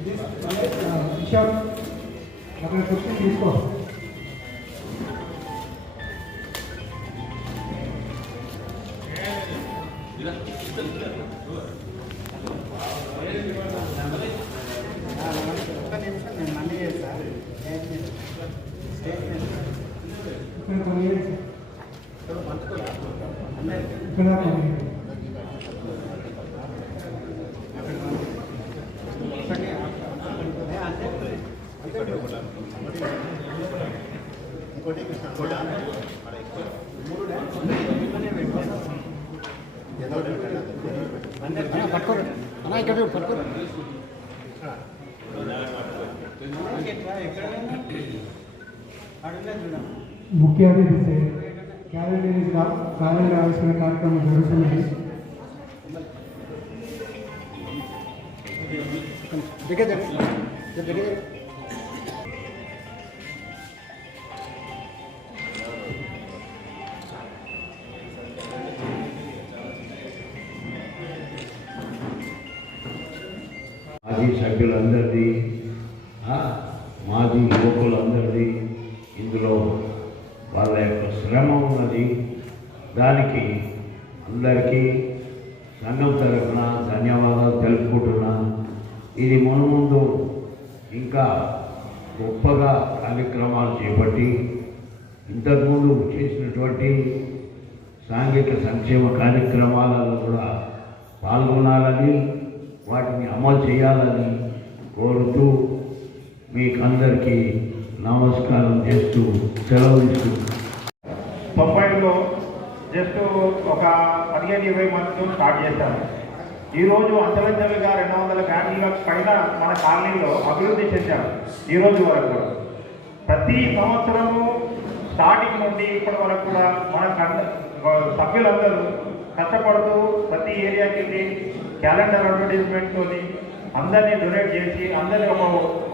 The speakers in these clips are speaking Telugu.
విషయం అక్కడ కూర్చొని తీసుకో. ముఖ్య అతిథి క్యాలెండర్ ఆవిష్కరణ కార్యక్రమం జరుగుతున్నది. మాజీ సభ్యులందరిది, మాజీ యువకులందరిది ఇందులో వాళ్ళ యొక్క శ్రమ ఉన్నది. దానికి అందరికీ సంఘం తరఫున ధన్యవాదాలు తెలుపుకుంటున్నా. ఇది మున్ముందు ఇంకా గొప్పగా కార్యక్రమాలు చేపట్టి ఇంతకుముందు చేసినటువంటి సాంఘిక సంక్షేమ కార్యక్రమాలలో కూడా పాల్గొనాలని, వాటిని అమలు చేయాలని కోరుతూ మీకందరికీ నమస్కారం చేస్తూ సెలవు తీసుకుంటున్నాను. 90లో జస్ట్ ఒక 15-20 మందితో స్టార్ట్ చేశాము. ఈరోజు అంచెలంచెలుగా 200 ఫ్యామిలీలకు పైన మన కాలనీలో అభివృద్ధి చెందాము. ఈరోజు వరకు కూడా ప్రతి సంవత్సరము స్టార్టింగ్ నుండి ఇప్పటి వరకు కూడా మన సభ్యులందరూ కష్టపడుతూ ప్రతి ఏరియాకి వెళ్ళి క్యాలెండర్ అడ్వర్టైజ్మెంట్తో అందరినీ డొనేట్ చేసి అందరినీ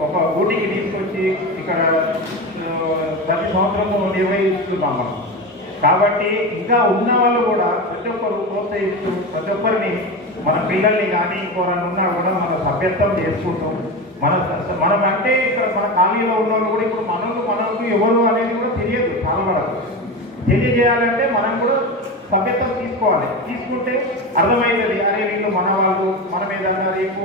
ఒక ఊటికి తీసుకొచ్చి ఇక్కడ ప్రతి సంవత్సరము నిర్వహిస్తున్నాము. కాబట్టి ఇంకా ఉన్న వాళ్ళు కూడా ప్రతి ఒక్కరు ప్రోత్సహిస్తూ ప్రతి ఒక్కరిని మన పిల్లల్ని కానీ ఇంకోరన్నా ఉన్నా కూడా మన సభ్యత్వం చేసుకుంటూ మనం అంటే ఇక్కడ మన ఖాళీలో ఉన్న వాళ్ళు కూడా ఇప్పుడు మనకు ఎవరు అనేది కూడా తెలియదు. చాలా వరకు తెలియజేయాలంటే మనం కూడా సభ్యత్వం తీసుకోవాలి. తీసుకుంటే అర్థమవుతుంది, అరే వీళ్ళు మన వాళ్ళు, మనం ఏదన్నా రేపు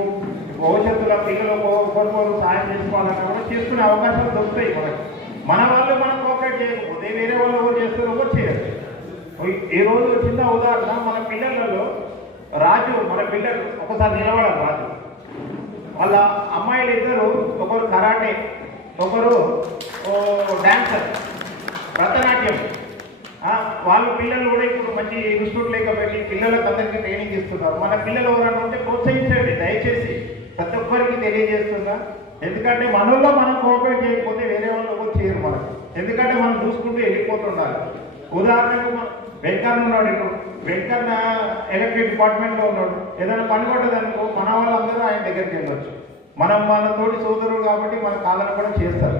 భవిష్యత్తులో పిల్లలకు ఒకరికొకరు సాయం చేసుకోవాలన్నా కూడా చేసుకునే అవకాశాలు దొరుకుతాయి మనకి. మన వాళ్ళు మనం కోఆపరేట్ చేయకపోతే వేరే వాళ్ళు ఎవరు చేస్తారో ఎవరు చేయరు. ఈ రోజు చిన్న ఉదాహరణ, మన పిల్లలలో రాజు, మన పిల్లలు ఒకసారి నిలబడాలి. రాజు వాళ్ళ అమ్మాయిలు ఇద్దరు, ఒకరు కరాటే, ఒకరు డాన్సర్, భరతనాట్యం. వాళ్ళ పిల్లలు కూడా ఇప్పుడు మంచి ఇన్స్టిట్యూట్ లేకపోతే పిల్లలకు అందరికీ ట్రైనింగ్ ఇస్తున్నారు. మన పిల్లలు ఎవరన్నా ఉంటే ప్రోత్సహించండి దయచేసి, ప్రతి ఒక్కరికి తెలియజేస్తున్నా. ఎందుకంటే మనలో మనం కోఆపరేట్ చేయకపోతే వేరే వాళ్ళు ఎవరు చేయరు మనకు. ఎందుకంటే మనం చూసుకుంటూ వెళ్ళిపోతుండాలి. ఉదాహరణకు వెంకన్న ఉన్నాడు, ఇప్పుడు వెంకన్న ఎలక్ట్రిక్ డిపార్ట్మెంట్లో ఉన్నాడు. ఏదైనా పని పడ్డదనుకో మన వాళ్ళందరూ ఆయన దగ్గరికి వెళ్ళొచ్చు. మనం తోటి సోదరుడు కాబట్టి మన కాలను కూడా చేస్తారు.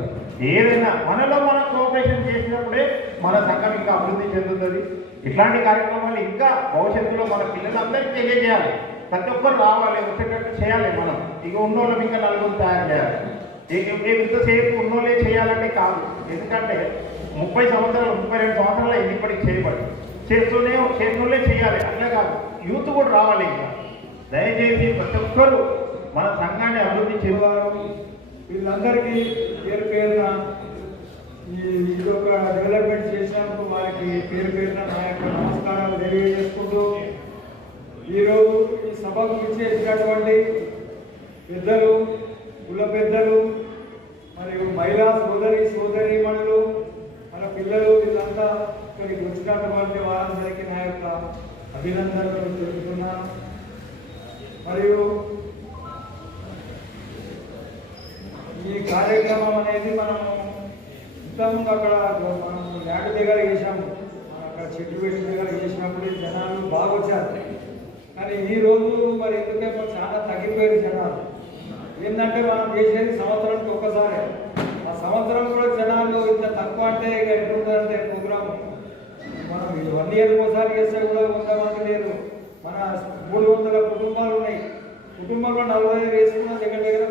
ఏదైనా మనలో మనం కోఆపరేషన్ చేసినప్పుడే మన సంఘం ఇంకా అభివృద్ధి చెందుతుంది. ఇట్లాంటి కార్యక్రమాలు ఇంకా భవిష్యత్తులో మన పిల్లలందరికీ తెలియజేయాలి. ప్రతి ఒక్కరు రావాలి, వచ్చేటట్టు చేయాలి. మనం ఇక ఉన్నోళ్ళం ఇంకా నలుగురు తయారు చేయాలి. ఇంతసేపు ఉన్నోళ్ళే చేయాలంటే కాదు. ఎందుకంటే 30 సంవత్సరాలు 32 సంవత్సరాలు అయింది ఇప్పటికి చేయబడి, చేస్తూనే చేయాలి. అట్లా కాదు, యూత్ కూడా రావాలి. ఇంకా దయచేసి ప్రతి ఒక్కరు మన సంఘాన్ని అభివృద్ధి చేయాలి. వీళ్ళందరికీ పేరు పేరున ఇది ఒక డెవలప్మెంట్ చేసినందుకు వారికి పేరు పేరున నా యొక్క నమస్కారాలు తెలియజేసుకుంటూ, ఈరోజు ఈ సభకు విచ్చేసినటువంటి పెద్దలు, కుల పెద్దలు, మరియు మహిళా సోదరీమణులు, మన పిల్లలు, వీళ్ళంతా ఇక్కడికి వచ్చినటువంటి వారందరికీ నా యొక్క అభినందనలు తెలుపుతున్నాను. మరియు ఈ కార్యక్రమం అనేది మనము ఇంతకుముందు అక్కడ మనం నాటి దగ్గర చేసాము, అక్కడ చెట్టు పెట్టిన దగ్గర చేసినప్పుడు జనాలు బాగా వచ్చారు. కానీ ఈ రోజు మరి ఎందుకేమో చాలా తగ్గిపోయారు జనాలు. ఏంటంటే మనం చేసేది సంవత్సరానికి ఒక్కసారి, ఆ సంవత్సరం కూడా జనాలు ఇంత తక్కువ అంటే ఇక ఎట్లుందంటే ప్రోగ్రామ్ మనం 1 year ఒకసారి చేస్తే కూడా 100 మంది లేదు. మన 300 కుటుంబాలు ఉన్నాయి. కుటుంబంలో 40 వేసుకున్న దగ్గర దగ్గర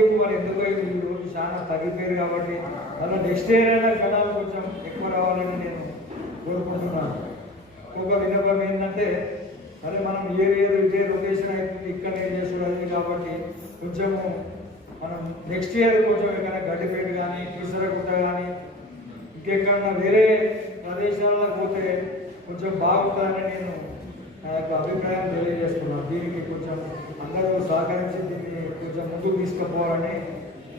పబ్లిక్ మరి ఎందుకో ఈ రోజు చాలా తగ్గిపోయారు కాబట్టి అలా నెక్స్ట్ ఇయర్ అయినా జనాలు కొంచెం ఎక్కువ రావాలని నేను కోరుకుంటున్నాను. ఇంకొక విన్నపం ఏంటంటే అదే మనం ఇయర్ ఇదే రొటేషన్ అవుతుంది ఇక్కడనే చేసుకోవడానికి కాబట్టి కొంచెము మనం నెక్స్ట్ ఇయర్ కొంచెం ఎక్కడైనా గడ్డిపేట కానీ కీసరగుట్ట కానీ ఇంకెక్కడన్నా వేరే ప్రదేశాల్లో పోతే కొంచెం బాగుంటుందని నేను నా యొక్క అభిప్రాయం తెలియజేస్తున్నాను. దీనికి కొంచెం అందరూ సహకరించి దీన్ని కొంచెం ముందుకు తీసుకుపోవాలని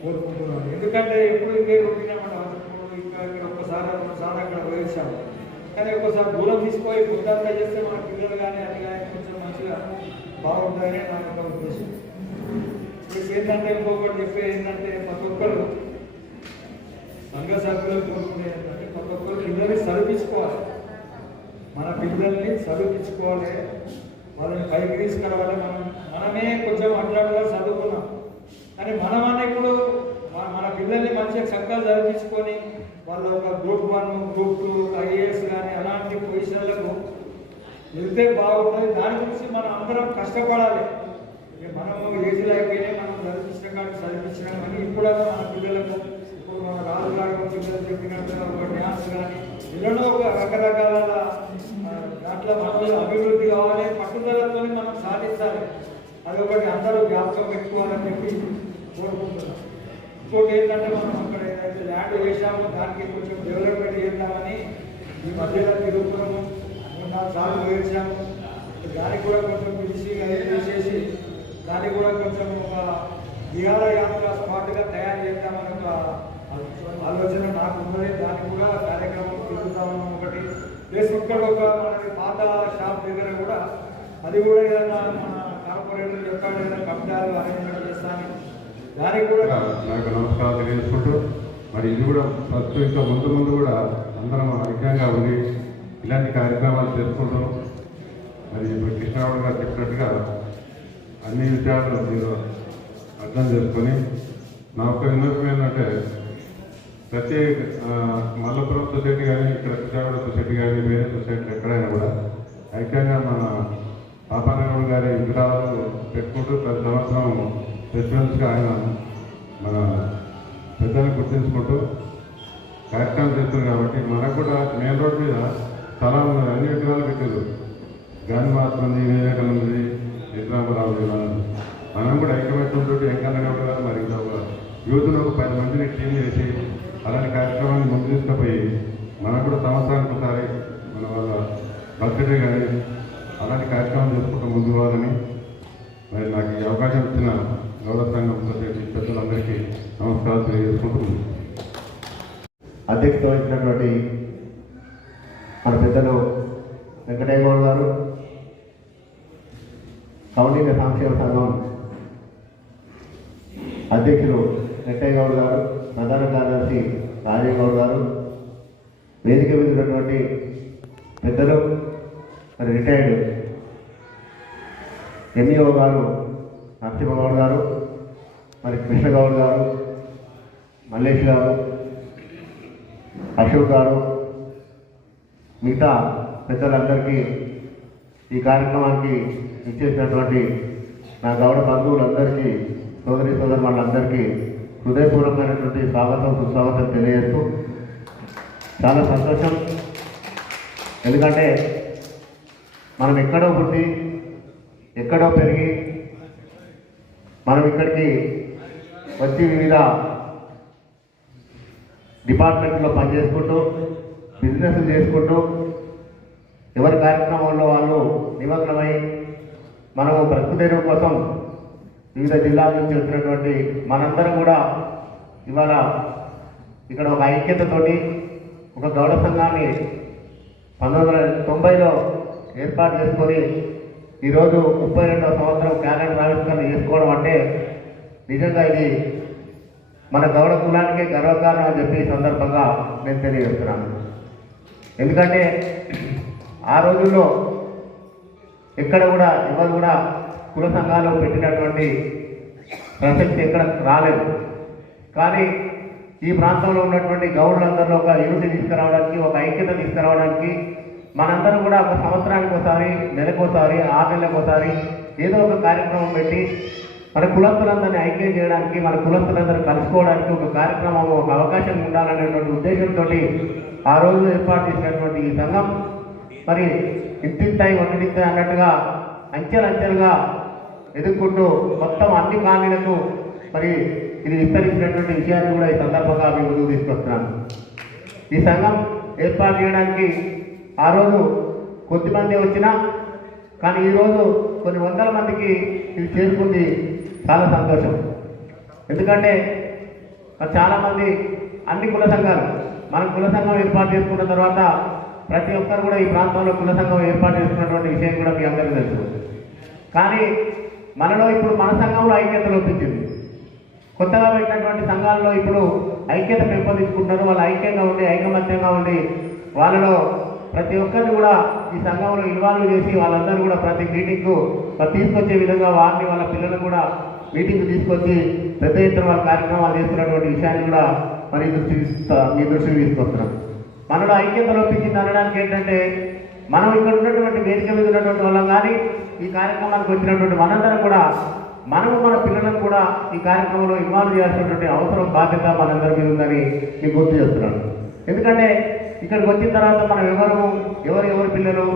కోరుకుంటున్నాను. ఎందుకంటే ఎప్పుడు ఇదే రొటీన్ అన్నమాట. ఇక్కడ ఒక్కసారి రెండుసార్లు అక్కడ పోయించాము కానీ ఒక్కసారి దూరం తీసుకొని బుద్ధంగా చేస్తే మన పిల్లలు కానీ అది కానీ కొంచెం మంచిగా బాగుంటుందని నా యొక్క ఉద్దేశం. ఇప్పుడు ఏంటంటే ఇంకొకటి చెప్పేది ఏంటంటే ప్రతి ఒక్కరు సంఘ సభ్యులు కోరుకునే ఏంటంటే ప్రతి ఒక్కరు పిల్లల్ని చదివించుకోవాలి. మన పిల్లల్ని చదివించుకోవాలి, వాళ్ళని పైకి తీసుకురావాలి. మనమే కొంచెం అట్లా చదువుకున్నాం కానీ మనమన్నా ఇప్పుడు మన పిల్లల్ని మంచిగా చక్కగా చదివించుకొని వాళ్ళు ఒక గ్రూప్ 1 గ్రూప్ 2 ఐఏఎస్ కానీ అలాంటి పొజిషన్లకు వెళ్తే బాగుంటుంది. దాని గురించి మనం అందరం కష్టపడాలి. మనము ఏజ్లో అయిపోయినాయి, మనం చదివించిన కానీ చదివించినాం కానీ ఇప్పుడు మన పిల్లలకు ఇప్పుడు మన రాజుగారు పిల్లలు చెప్పినట్టుగా ఒక డ్యాన్స్ కానీ ఇళ్ళలో ఒక రకరకాల దాంట్లో మనలో అభివృద్ధి కావాలి, పట్టుదలతో మనం సాధించాలి. అదొకటి అందరూ జ్ఞాపకం పెట్టుకోవాలని చెప్పి కోరుకుంటున్నాం. ఇంకోటి ఏంటంటే మనం అక్కడ ఏదైతే ల్యాండ్ వేసామో దానికి కొంచెం డెవలప్మెంట్ చేద్దామని ఈ మధ్యలో తిరుగుతున్నాము. 3-4 సార్లు వేసాము. దానికి కూడా కొంచెం పిలిచి చేసేసి దాన్ని కూడా కొంచెం ఒక విహారయాత్ర స్పాట్గా తయారు చేద్దామని ఒక ఆలోచన నాకు ఉన్నది. దానికి కూడా కార్యక్రమం తిరుగుతామని ఒకటి ప్లస్ ఇక్కడ ఒక మనకి పాత షాప్ దగ్గర కూడా అది కూడా ఏదైనా మన కార్పొరేటర్ ఎక్కడ ఏదైనా కబ్జాలు అరేంజ్మెంట్ చేస్తాను. దానికి కూడా నాకు నమస్కారం తెలియజేసుకుంటూ మరి ఇది కూడా ఫస్ట్ ఇంకా ముందు కూడా అందరం ఐక్యంగా ఉండి ఇలాంటి కార్యక్రమాలు చేసుకుంటాం. మరి ఇప్పుడు కృష్ణరావు గారు చెప్పినట్టుగా అన్ని విషయాలు మీరు అర్థం చేసుకొని నా యొక్క విన్నపం ఏంటంటే ప్రతి మల్లపురం సొసైటీ కానీ ఇక్కడ కృష్ణాగూడ సొసైటీ కానీ వేరే సొసైటీలు ఎక్కడైనా కూడా ఐక్యంగా మన పాపారావు గారి విగ్రహాలు పెట్టుకుంటూ ప్రతి సంవత్సరం ఫెస్టివల్స్గా ఆయన మన పెద్దలను గుర్తించుకుంటూ కార్యక్రమం చేస్తారు. కాబట్టి మనకు కూడా మెయిన్ రోడ్ మీద స్థలం అన్ని విగ్రహాలు పెట్టారు. గాంధీ మహాత్మ ఉంది, వివేకానంద ఉంది, నిద్రామరావు. మనం కూడా ఐక్యమత్యంతో వెంకన్న గారు మరి యూత్ను ఒక 10 మందిని టీం చేసి అలాంటి కార్యక్రమాన్ని ముందు తీసుకుపోయి మనకు కూడా సంవత్సరానికి ఒకసారి మన వాళ్ళ బర్త్డే కానీ అలాంటి కార్యక్రమం చేసుకుంటూ ముందు పోవాలని మరి నాకు ఈ అవకాశం ఇచ్చిన గౌరవ సంఘం సొసైటీ పెద్దలందరికీ నమస్కారాలు తెలియజేసుకుంటున్నాను. అధ్యక్షత వహించినటువంటి మన పెద్దలు వెంకటయ్య గౌడ్ గారు, కౌండిన్య సంక్షేమ సంఘం అధ్యక్షులు వెంకటయ్య గౌడ్ గారు, ప్రధాన కార్యదర్శి రాజయ్య గౌడ్ గారు, వేదిక మీద ఉన్నటువంటి పెద్దలు మరి రిటైర్డ్ ఎంఈఓ గారు నరసింహగౌడ్ గారు, మరి కృష్ణగౌడ్ గారు, మల్లేష్ గారు, అశోక్ గారు, మిగతా పెద్దలందరికీ ఈ కార్యక్రమానికి ఇచ్చేసినటువంటి నా గౌడ బంధువులందరికీ, సోదరి సోదరులందరికీ హృదయపూర్వకమైనటువంటి స్వాగతం సుస్వాగతం తెలియజేస్తూ చాలా సంతోషం. ఎందుకంటే మనం ఎక్కడో పుట్టి ఎక్కడో పెరిగి మనం ఇక్కడికి వచ్చి వివిధ డిపార్ట్మెంట్లో పనిచేసుకుంటూ బిజినెస్లు చేసుకుంటూ ఎవరి కార్యక్రమంలో వాళ్ళు నిమగ్నమై మనము బ్రతుకుదేరు కోసం వివిధ జిల్లాల నుంచి వచ్చినటువంటి మనందరం కూడా ఇవాళ ఇక్కడ ఒక ఐక్యతతోటి ఒక గౌడ సంఘాన్ని 1990లో ఏర్పాటు చేసుకొని ఈరోజు 32వ సంవత్సరం క్యాలెండర్ ఆవిష్కరణ చేసుకోవడం అంటే నిజంగా ఇది మన గౌడ కులానికే గర్వకారణం అని చెప్పి ఈ సందర్భంగా నేను తెలియజేస్తున్నాను. ఎందుకంటే ఆ రోజుల్లో ఎక్కడ కూడా ఎవరు కూడా కుల సంఘాలు పెట్టినటువంటి ప్రసక్తి ఎక్కడ రాలేదు. కానీ ఈ ప్రాంతంలో ఉన్నటువంటి గౌడులందరిలో ఒక యూనిటీ తీసుకురావడానికి, ఒక ఐక్యత తీసుకురావడానికి మనందరం కూడా ఒక సంవత్సరానికి ఒకసారి, నెలకోసారి, 6 నెలలకు ఒకసారి ఏదో ఒక కార్యక్రమం పెట్టి మన కులస్తులందరినీ ఐక్యం చేయడానికి, మన కులస్తులందరూ కలుసుకోవడానికి ఒక కార్యక్రమం, ఒక అవకాశం ఉండాలనేటువంటి ఉద్దేశంతో ఆ రోజు ఏర్పాటు చేసినటువంటి ఈ సంఘం మరి ఇంటింటాయి వంటింటాయి అన్నట్టుగా అంచెలంచెలుగా ఎదుర్కొంటూ మొత్తం అన్ని కాలనీలకు మరి ఇది విస్తరించినటువంటి విషయాన్ని కూడా ఈ సందర్భంగా మీ ముందుకు తీసుకొస్తున్నాను. ఈ సంఘం ఏర్పాటు చేయడానికి ఆ రోజు కొద్దిమంది వచ్చినా కానీ ఈరోజు కొన్ని వందల మందికి ఇది చేరుకుంది. చాలా సంతోషం. ఎందుకంటే చాలామంది అన్ని కుల సంఘాలు మనం కుల సంఘం ఏర్పాటు చేసుకున్న తర్వాత ప్రతి ఒక్కరు కూడా ఈ ప్రాంతంలో కుల సంఘం ఏర్పాటు చేసుకున్నటువంటి విషయం కూడా మీ అందరికీ తెలుసు. కానీ మనలో ఇప్పుడు మన సంఘంలో ఐక్యత లోపించింది. కొత్తగా పెట్టినటువంటి సంఘాల్లో ఇప్పుడు ఐక్యత పెంపొందించుకుంటారు. వాళ్ళు ఐక్యంగా ఉండి ఐకమత్యంగా ఉండి వాళ్ళలో ప్రతి ఒక్కరిని కూడా ఈ సంఘంలో ఇన్వాల్వ్ చేసి వాళ్ళందరూ కూడా ప్రతి మీటింగ్కు తీసుకొచ్చే విధంగా వారిని వాళ్ళ పిల్లలను కూడా మీటింగ్ తీసుకొచ్చి పెద్ద ఎత్తున వాళ్ళ కార్యక్రమాలు చేస్తున్నటువంటి విషయాన్ని కూడా మరి మీ దృష్టికి తీసుకొస్తున్నాం. మనలో ఐక్యత లోపించింది అనడానికి ఏంటంటే మనం ఇక్కడ ఉన్నటువంటి వేదిక మీద ఉన్నటువంటి వాళ్ళం కానీ ఈ కార్యక్రమానికి వచ్చినటువంటి మనందరం కూడా మనము మన పిల్లలను కూడా ఈ కార్యక్రమంలో ఇన్వాల్వ్ చేయాల్సినటువంటి అవసరం, బాధ్యత మనందరి మీద ఉందని మీకు గుర్తు చేస్తున్నాను. ఎందుకంటే ఇక్కడికి వచ్చిన తర్వాత మనం ఎవరి పిల్లలు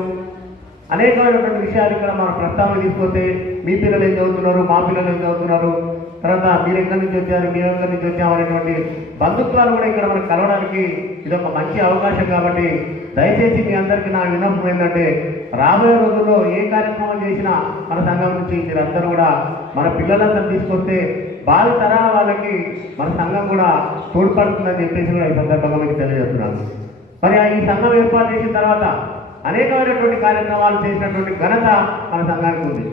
అనేకమైనటువంటి విషయాలు ఇక్కడ మన ప్రస్తావన తీసుకొస్తే మీ పిల్లలు ఏం చదువుతున్నారు, మా పిల్లలు ఏం చదువుతున్నారు, తర్వాత మీరు ఎక్కడి నుంచి వచ్చారు, మేము ఎక్కడి నుంచి వచ్చాము అనేటువంటి బంధుత్వాలు కూడా ఇక్కడ మనకు కలవడానికి ఇది ఒక మంచి అవకాశం. కాబట్టి దయచేసి మీ అందరికీ నా విన్నపం ఏంటంటే రాబోయే రోజుల్లో ఏ కార్యక్రమం చేసినా మన సంఘం నుంచి మీరందరూ కూడా మన పిల్లలందరూ తీసుకొస్తే భావి తరాల వాళ్ళకి మన సంఘం కూడా తోడ్పడుతుందని చెప్పేసి కూడా ఈ సందర్భంగా మీకు తెలియజేస్తున్నాను. మరి ఈ సంఘం ఏర్పాటు చేసిన తర్వాత అనేకమైనటువంటి కార్యక్రమాలు చేసినటువంటి ఘనత మన సంఘానికి ఉంది.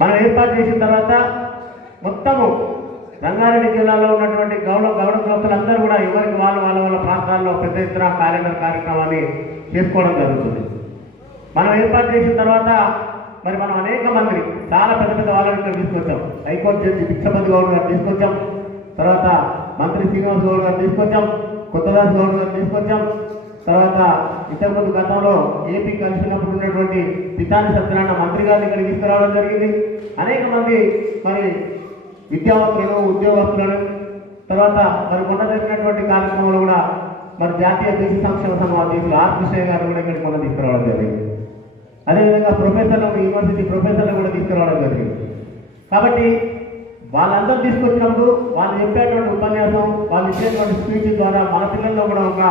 మనం ఏర్పాటు చేసిన తర్వాత మొత్తము రంగారెడ్డి జిల్లాలో ఉన్నటువంటి గౌడ కులస్తులందరూ కూడా ఎవరికి వాళ్ళ ప్రాంతాల్లో పెద్ద ఎత్తున క్యాలెండర్ కార్యక్రమాన్ని చేసుకోవడం జరుగుతుంది. మనం ఏర్పాటు చేసిన తర్వాత మరి మనం అనేక మంది చాలా పెద్ద వాళ్ళని ఇక్కడ తీసుకొచ్చాం. హైకోర్టు జడ్జి భిక్షపతి గౌడ్ గారు తీసుకొచ్చాం, తర్వాత మంత్రి శ్రీనివాస్ గౌడ్ గారు తీసుకొచ్చాం, కొత్తదాస్ గౌడ్ గారు తీసుకొచ్చాం, తర్వాత ఇంతకుముందు గతంలో ఏపీ కలిసినప్పుడు ఉన్నటువంటి పితాని సత్యనారాయణ మంత్రి గారిని ఇక్కడ తీసుకురావడం జరిగింది. అనేక మంది మరి విద్యావంతులను, ఉద్యోగస్తులను, తర్వాత మరి మొన్న జరిగినటువంటి కార్యక్రమంలో కూడా మరి జాతీయ బీసీ సంక్షేమ సంఘం అధ్యక్షులు ఆర్ కృష్ణయ్య గారు కూడా ఇక్కడికి మొన్న తీసుకురావడం జరిగింది. అదేవిధంగా ప్రొఫెసర్లను, యూనివర్సిటీ ప్రొఫెసర్లు కూడా తీసుకురావడం జరిగింది. కాబట్టి వాళ్ళందరూ తీసుకొచ్చినప్పుడు వాళ్ళు చెప్పేటువంటి ఉపన్యాసం, వాళ్ళు ఇచ్చేటువంటి స్పీచ్ ద్వారా మన పిల్లల్లో కూడా ఒక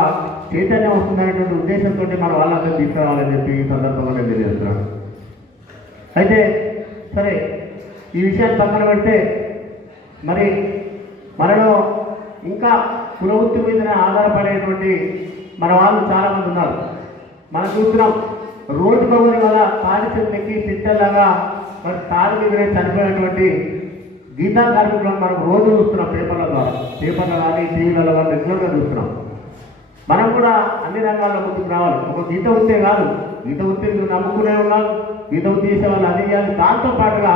చైతన్యం వస్తుందనేటువంటి ఉద్దేశంతో మనం వాళ్ళందరూ తీసుకురావాలని చెప్పి ఈ సందర్భంగా నేను తెలియజేస్తున్నాను. అయితే సరే, ఈ విషయాన్ని పక్కన పెడితే మరి మనలో ఇంకా కులవృత్తి మీద ఆధారపడేటువంటి మన వాళ్ళు చాలామంది ఉన్నారు. మనం చూస్తున్నాం రోడ్డు కవరి వల్ల తాడి చెట్టుకి తిట్టలాగా మరి తాడి మీదనే చనిపోయినటువంటి గీతా కార్మికులను మనం రోజు చూస్తున్నాం. పేపర్ల కానీ టీవీలలో కానీ రెగ్యులర్గా చూస్తున్నాం. మనం కూడా అన్ని రంగాల్లో ముందుకు రావాలి. ఒక గీత వృత్తే కాదు, గీత వృత్తిని నమ్ముకునే ఉన్నాం, గీత వృత్తి చేసే వాళ్ళు అది చేయాలి. దాంతో పాటుగా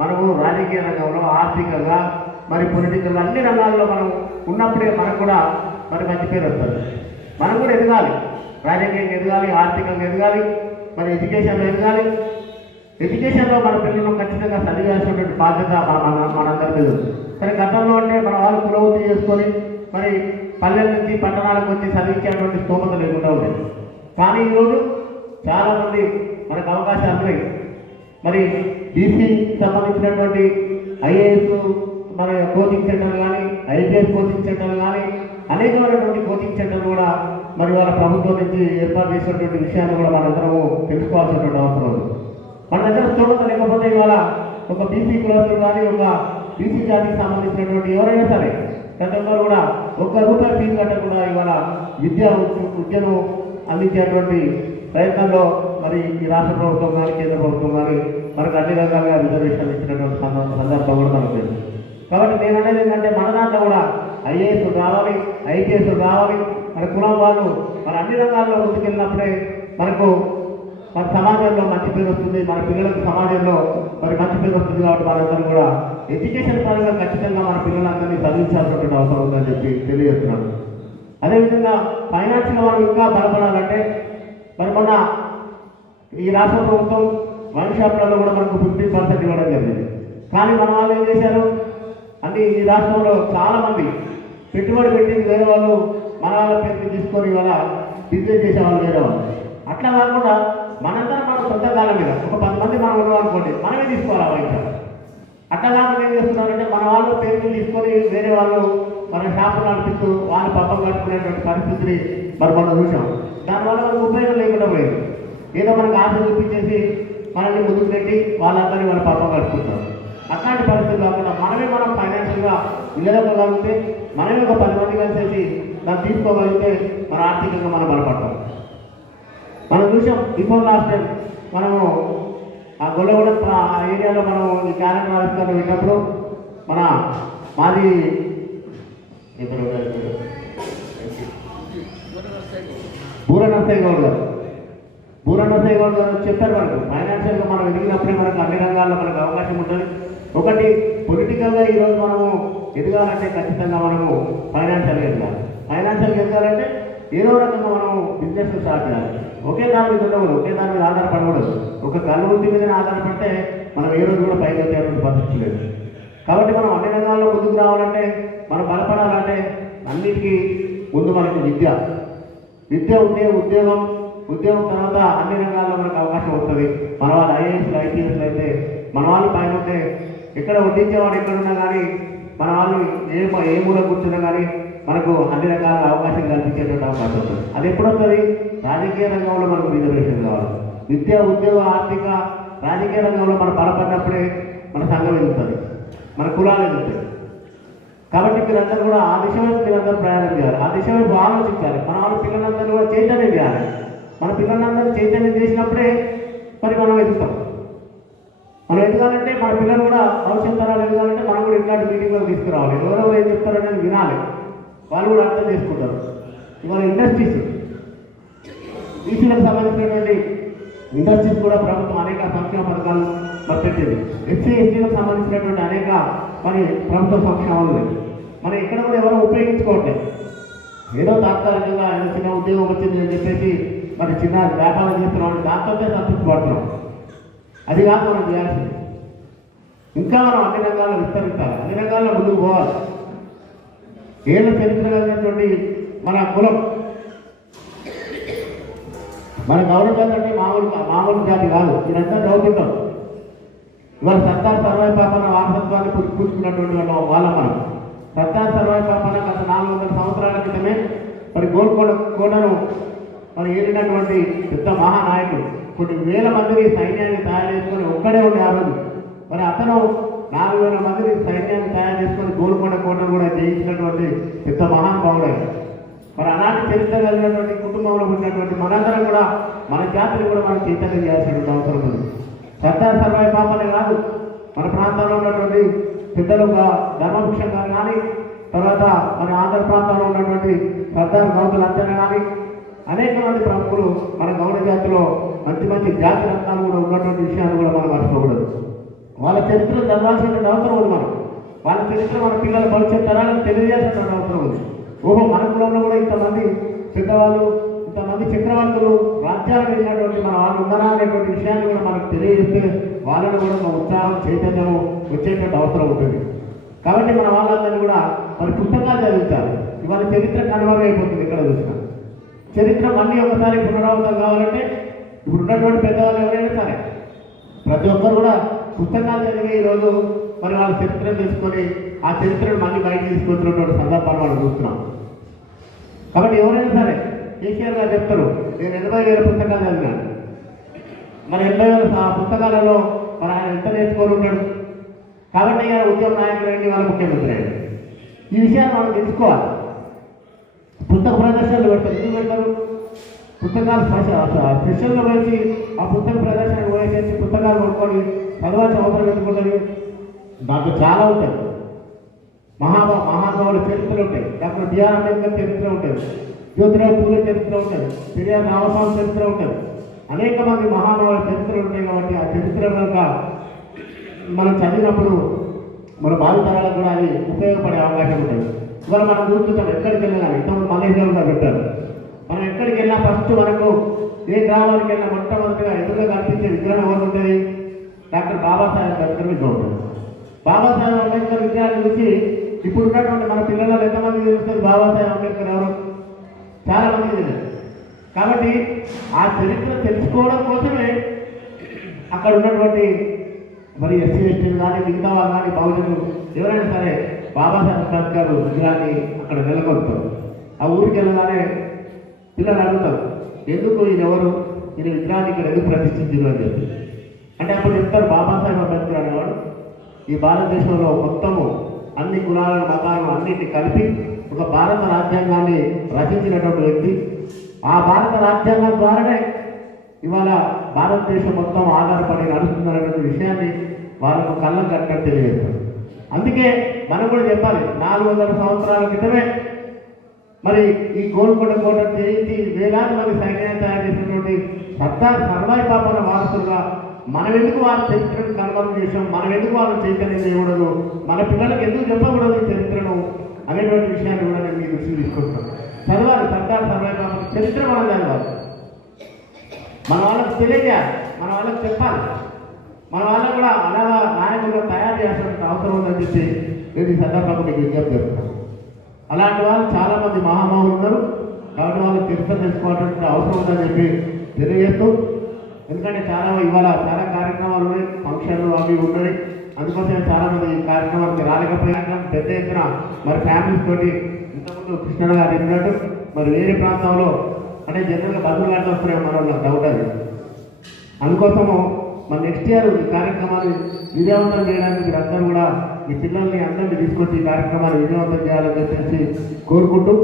మనము రాజకీయ రంగంలో, ఆర్థికంగా, మరి పొలిటికల్ అన్ని రంగాల్లో మనం ఉన్నప్పుడే మనకు కూడా మరి మంచి పేరు వస్తుంది. మనం కూడా ఎదగాలి, రాజకీయంగా ఎదగాలి, ఆర్థికంగా ఎదగాలి, మరి ఎడ్యుకేషన్లో ఎదగాలి. ఎడ్యుకేషన్లో మన పిల్లలను ఖచ్చితంగా చదివేసినటువంటి బాధ్యత మనందరి మీద ఉంది. సరే, గతంలో అంటే మన వాళ్ళు కులవృత్తి చేసుకొని మరి పల్లెల నుంచి పట్టణాలకు వచ్చి చదివించేటువంటి స్తోమత లేకుండా ఉండేది. కానీ ఈరోజు చాలామంది మనకు అవకాశాలు ఉన్నాయి. మరి బీసీ సంబంధించినటువంటి ఐఏఎస్ మన కోచింగ్ సెంటర్లు కానీ, ఐపీఎస్ కోచింగ్ సెంటర్లు కానీ, అనేకమైనటువంటి కోచింగ్ సెంటర్లు కూడా మరి వాళ్ళ ప్రభుత్వం నుంచి ఏర్పాటు చేసినటువంటి విషయాన్ని కూడా మనందరము తెలుసుకోవాల్సినటువంటి అవసరం ఉంది. మన దగ్గర స్తోమత లేకపోతే ఇవాళ ఒక బీసీ కులస్తులు కానీ, ఒక బీసీ జాతికి సంబంధించినటువంటి ఎవరైనా సరే ప్రతి ఒక్కరు కూడా ₹1 ఫీజు కట్టకుండా ఇవాళ విద్యను అందించేటువంటి ప్రయత్నంలో మరి ఈ రాష్ట్ర ప్రభుత్వం కానీ, కేంద్ర ప్రభుత్వం కానీ మనకు అన్ని రకాలుగా రిజర్వేషన్ ఇచ్చినటువంటి సందర్భం కూడా మనకు తెలుసు. కాబట్టి నేను అనేది ఏంటంటే మన దాంట్లో కూడా ఐఏఎస్ రావాలి, ఐపీఎస్ రావాలి. మన కులం వాళ్ళు మన అన్ని రంగాల్లో ముందుకెళ్ళినప్పుడే మనకు మన సమాజంలో మంచి పేరు వస్తుంది, మన పిల్లలకు సమాజంలో మరి మంచి పేరు వస్తుంది. కాబట్టి మనందరూ కూడా ఎడ్యుకేషన్ పరంగా ఖచ్చితంగా మన పిల్లలందరినీ చదివించాల్సినటువంటి అవసరం ఉందని చెప్పి తెలియజేస్తున్నాను. అదేవిధంగా ఫైనాన్షియల్ వాళ్ళు ఇంకా బలపడాలంటే మరి మొన్న ఈ రాష్ట్ర ప్రభుత్వం వైన్ షాప్లలో కూడా మనకు 15% ఇవ్వడం జరిగింది. కానీ మన వాళ్ళు ఏం చేశారు అంటే ఈ రాష్ట్రంలో చాలామంది పెట్టుబడి పెట్టింది వేరే వాళ్ళు మన వాళ్ళ పేరు తీసుకొని ఇవాళ బిజినెస్ చేసేవాళ్ళు వేరే వాళ్ళు. అట్లా కాకుండా మనందరం మన సొంత కాలం మీద ఒక 10 మంది మనం ఉన్నాం అనుకోండి, మనమే తీసుకోవాలి ఆ వైన్ షాప్. అట్లా కాకుండా ఏం చేస్తున్నారంటే మన వాళ్ళు పేరు తీసుకొని వేరే వాళ్ళు మన షాపు నడిపిస్తూ వాళ్ళు పబ్బం కట్టుకునేటువంటి పరిస్థితిని మనం చూసాం. దానివల్ల మనకు ఉపయోగం లేకుండా పోయింది. ఏదో మనకు ఆశ చూపించేసి మనల్ని ముందుకు పెట్టి వాళ్ళందరినీ మన పబ్బం కట్టుకుంటారు. అట్లాంటి పరిస్థితులు కాకుండా మనమే మనం ఫైనాన్షియల్గా నిలదొక్కగలిగితే, మనమే ఒక 10 మంది కలిసేసి దాన్ని తీసుకోగలిగితే మన ఆర్థికంగా మనం బలపడతాం. మనం చూసాం బిఫోర్ లాస్ట్ టైం మనము ఆ గొల్లగూడెం ఆ ఏరియాలో మనం ఈ క్యాలెండర్ ఆవిష్కరణ పెట్టినప్పుడు మన మాది బూర నరసయ్య గౌడ్ గారు చెప్పారు మనకు ఫైనాన్షియల్గా మనం ఎదిగినప్పుడే మనకు అన్ని రంగాల్లో మనకు అవకాశం ఉంటుంది. ఒకటి పొలిటికల్గా ఈరోజు మనము ఎదగాలంటే ఖచ్చితంగా మనము ఫైనాన్షియల్గా ఎదగాలంటే ఏదో రకంగా మనం బిజినెస్ స్టార్ట్ చేయాలి. ఒకే దాని మీద ఉండకూడదు, ఒకే దాని మీద ఆధారపడకూడదు. ఒక కళ్ళు వృత్తి మీదనే ఆధారపడితే మనం ఏ రోజు కూడా పైకి వచ్చేటువంటి పరిస్థితి లేదు. కాబట్టి మనం అన్ని రంగాల్లో ముందుకు రావాలంటే, మనం బలపడాలంటే అన్నిటికీ ముందు మనకు విద్య ఉంటే ఉద్యోగం తర్వాత అన్ని రంగాల్లో మనకు అవకాశం వస్తుంది. మన వాళ్ళు ఐఏఎస్లు ఐపీఎస్లు అయితే మన వాళ్ళు పైన ఉంటే ఎక్కడ వడ్డించేవాడు ఎక్కడున్నా కానీ మన వాళ్ళు ఏ మూల కూర్చున్నా కానీ మనకు అన్ని రకాల అవకాశం కల్పించేటువంటి అవకాశం ఉంటుంది. అది ఎప్పుడు వస్తుంది? రాజకీయ రంగంలో మనకు రిజర్వేషన్ కావాలి. విద్య ఉద్యోగ ఆర్థిక రాజకీయ రంగంలో మనం బలపడినప్పుడే మన సంఘం ఎదుగుతుంది, మన కులాలు ఎదుగుతాయి. కాబట్టి మీరందరూ కూడా ఆ దిశ వైపు మీరందరూ ప్రయాణం చేయాలి, ఆ దిశ వైపు ఆలోచించాలి. మన వాళ్ళ పిల్లలందరూ కూడా చైతన్యం చేయాలి. మన పిల్లలందరూ చైతన్యం చేసినప్పుడే మరి మనం ఎదుగుతాం. మనం ఎదగాలంటే మన పిల్లలు కూడా భవిష్యత్ తరాలు ఎదగాలంటే మనం కూడా ఇట్లాంటి మీటింగ్లో తీసుకురావాలి. ఎవరెవరు ఏం చెప్తారనేది వినాలి, వాళ్ళు కూడా అర్థం చేసుకుంటారు. ఇవాళ ఇండస్ట్రీస్ బీసీలకు సంబంధించినటువంటి ఇండస్ట్రీస్ కూడా ప్రభుత్వం అనేక సంక్షేమ పథకాలు పెట్టింది. ఎస్సీ ఎస్టీలకు సంబంధించినటువంటి అనేక మరి ప్రభుత్వ సంక్షేమాలు మనం ఎక్కడ కూడా ఎవరో ఉపయోగించుకోవట్లేదు. ఏదో తాత్కాలికంగా ఏదో చిన్న ఉద్యోగం వచ్చింది అని చెప్పేసి మరి చిన్న వ్యాపారం చేస్తున్నాం, దాంతో సంతృప్తి పడుతున్నాం. అది కాదు మనం చేయాల్సింది. ఇంకా మనం అన్ని రంగాల్లో విస్తరించాలి, అన్ని రంగాల్లో ముందుకు పోవాలి. ఏళ్ళ చరిత్ర కలిగినటువంటి మన కులం, మన గౌరవ జాతి అంటే మామూలు జాతి కాదు. మీరంతా చదువుకుంటాం. ఇవాళ సర్దార్ సర్వాయి పాపన్న వారసత్వాన్ని పుచ్చుకున్నటువంటి వాళ్ళం మనం. సర్దార్ సర్వాయి పాపన్న గత 400 సంవత్సరాల క్రితమే మరి గోల్కొండను మరి ఏలినటువంటి పెద్ద మహానాయకుడు. కొన్ని వేల మందిని సైన్యాన్ని తయారు చేసుకొని ఒక్కడే ఉండే ఆ రోజు. మరి అతను 4,000 మందిని సైన్యాన్ని తయారు చేసుకొని గోల్కొండ కోటను కూడా జయించినటువంటి పెద్ద మహానుభావుడు. మరి అలాంటి చరిత్ర కలిగినటువంటి కుటుంబంలో ఉన్నటువంటి మనందరం కూడా మన జాతిని కూడా మనం చైతన్యం చేయాల్సినటువంటి అవసరం ఉంది. సర్దార్ సర్వాయి పాపనే కాదు, మన ప్రాంతంలో ఉన్నటువంటి పెద్దలు ధర్మభూషణ్ గారు కానీ, తర్వాత మన ఆంధ్ర ప్రాంతంలో ఉన్నటువంటి సర్దార్ గౌతులు అంచనా కానీ అనేక మంది ప్రముఖులు మన గౌడ జాతిలో మంచి మంచి జాతి రత్నాలు కూడా ఉన్నటువంటి విషయాన్ని కూడా మనం మర్చిపోకూడదు. వాళ్ళ చరిత్ర చదవాల్సినటువంటి అవసరం ఉంది. వాళ్ళ చరిత్ర మన పిల్లల భవిష్యత్ తరాలకు తెలియజేయాల్సినటువంటి అవసరం ఉంది. ఓహో, మన కులంలో కూడా ఇంతమంది పెద్దవాళ్ళు, ఇంతమంది చక్రవర్తులు, రాజ్యాలు వెళ్ళినటువంటి మన వాళ్ళు ఉన్నారా అనేటువంటి విషయాన్ని కూడా మనకు తెలియజేస్తే వాళ్ళని కూడా మన ఉత్సాహం చైతన్యం వచ్చేటువంటి అవసరం ఉంటుంది. కాబట్టి మన వాళ్ళందరినీ కూడా మరి పుస్తకాలు చదివించాలి. ఇవాళ చరిత్ర కనుమరుగైపోతుంది. ఇక్కడ చూసినా చరిత్ర మళ్ళీ ఒకసారి పునరావృతం కావాలంటే ఇప్పుడు ఉన్నటువంటి పెద్దవాళ్ళు ఎవరైనా సరే ప్రతి ఒక్కరు కూడా పుస్తకాలు చదివి ఈరోజు మరి వాళ్ళ చరిత్రను తెలుసుకొని ఆ చరిత్రను మళ్ళీ బయట తీసుకొచ్చినటువంటి సందర్భాలు మనం చూస్తున్నాం. కాబట్టి ఎవరైనా సరే కేసీఆర్ గారు చెప్తారు, నేను 80,000 పుస్తకాలు చదివినాను. మరి 80,000 పుస్తకాలలో మరి ఆయన ఎంత నేర్చుకొని ఉంటాడు. కాబట్టి ఆయన ఉద్యమ నాయకులండి, వాళ్ళ ముఖ్యమంత్రి అయ్యాడు. ఈ విషయాన్ని మనం తెలుసుకోవాలి. పుస్తక ప్రదర్శనలు పెడతారు. ఎందుకు పెడతారు? పుస్తకాలు స్పెషల్గా వేసి ఆ పుస్తక ప్రదర్శనకు పోయేసి పుస్తకాలు కొనుక్కొని చదవాల్సిన అవసరం పెట్టుకుంటుంది. దాంట్లో చాలా ఉంటాయి. మహానుభావుల చరిత్రలు ఉంటాయి. డాక్టర్ బిఆర్ అంబేద్కర్ చరిత్ర ఉంటుంది, జ్యోతిరావు పూలే చరిత్ర ఉంటుంది, పెరియార్ రామస్వామి చరిత్ర ఉంటుంది. అనేక మంది మహానుభావుల చరిత్రలు ఉంటాయి. కాబట్టి ఆ చరిత్ర కనుక మనం చదివినప్పుడు మన భావితరాలకు కూడా అది ఉపయోగపడే అవకాశం ఉంటుంది. ఇవాళ మనం చూస్తుంటాం, ఎక్కడికి వెళ్ళినా ఇంతకుముందు మలేషియాలో పెట్టారు. మనం ఎక్కడికి వెళ్ళినా ఫస్ట్ మనకు ఏ గ్రామానికి వెళ్ళిన మొట్టమొదటిగా ఎదురుగా కనిపించే విగ్రహం ఎవరు ఉంటుంది? డాక్టర్ బాబాసాహెబ్ అంబేద్కర్ విగ్రహం ఉంటుంది. బాబాసాహెబ్ అంబేద్కర్ విగ్రహాన్ని చూసి ఇప్పుడు ఉన్నటువంటి మన పిల్లలు ఎంతమంది తెలుస్తుంది బాబాసాహెబ్ అంబేద్కర్ ఎవరు? చాలా మంది తెలియదు. కాబట్టి ఆ చరిత్ర తెలుసుకోవడం కోసమే అక్కడ ఉన్నటువంటి మరి ఎస్సీ ఎస్టీలు కానీ మిగతా వాళ్ళు కానీ బహుజనులు ఎవరైనా సరే బాబాసాహెబ్ అంబేద్కర్ విగ్రహాన్ని అక్కడ నెలకొల్పుతారు. ఆ ఊరికి వెళ్ళగానే పిల్లలు అడుగుతారు, ఎందుకు ఈయన ఎవరు, ఈయన విగ్రహాన్ని ఇక్కడ ఎందుకు ప్రతిష్ఠించారు అని చెప్పి. అంటే అప్పుడు చెప్తారు, బాబాసాహెబ్ అంబేద్కర్ అనేవాడు ఈ భారతదేశంలో మొత్తము అన్ని కులాలను మతాలను అన్నింటినీ కలిపి ఒక భారత రాజ్యాంగాన్ని రచించినటువంటి వ్యక్తి. ఆ భారత రాజ్యాంగం ద్వారానే ఇవాళ భారతదేశం మొత్తం ఆధారపడి నడుస్తుందనేటువంటి విషయాన్ని వాళ్ళకు కళ్ళం కట్టినట్టు తెలియజేస్తారు. అందుకే మనం కూడా చెప్పాలి, 400 సంవత్సరాల క్రితమే మరి ఈ గోల్కొండ కోట చేయించి వేలాది మంది సైన్యాన్ని తయారు చేసినటువంటి సర్దార్ సర్వాయి పాపన వారసులుగా మనం ఎందుకు వాళ్ళ చరిత్రను కనుగొన చేసాం, మనం ఎందుకు వాళ్ళ చైతన్యం చేయకూడదు, మన పిల్లలకు ఎందుకు చెప్పకూడదు ఈ చరిత్రను అనేటువంటి విషయాన్ని కూడా నేను మీ దృష్టికి తీసుకుంటున్నాను. చదవాలి, సర్దార్ సర్వాయి పాపన చరిత్ర మనం చదవాలి, మన వాళ్ళకి తెలియజేయాలి, మన వాళ్ళకి చెప్పాలి, మన వాళ్ళకు కూడా అలాగా నాయకులుగా తయారు చేయాల్సిన అవసరం ఉందని చెప్పి నేను ఈ సందర్భంగా మీకు విజ్ఞప్తి చేస్తున్నాను. అలాంటి వాళ్ళు చాలామంది మహామహులు ఉన్నారు. కాబట్టి వాళ్ళు చరిత్ర తెలుసుకోవాల్సిన అవసరం ఉందని చెప్పి తెలియజేస్తూ, ఎందుకంటే ఇవాళ చాలా కార్యక్రమాలు ఉన్నాయి, ఫంక్షన్లు అవి ఉన్నాయి. అందుకోసమే చాలామంది ఈ కార్యక్రమానికి రాలేకపోయినా పెద్ద ఎత్తున మరి ఫ్యామిలీస్ తోటి ఇంతకుముందు కృష్ణ గారు చెప్పినట్టు మరి వేరే ప్రాంతంలో అంటే జనరల్గా బస్సులు లాంటి వస్తున్నాయి, మన డౌట్ అది. అందుకోసము మరి నెక్స్ట్ ఇయర్ ఈ కార్యక్రమాన్ని విజయవంతం చేయడానికి మీరు అందరూ కూడా మీ పిల్లల్ని అందరినీ తీసుకొచ్చి ఈ కార్యక్రమాన్ని విజయవంతం చేయాలని చెప్పేసి కోరుకుంటూ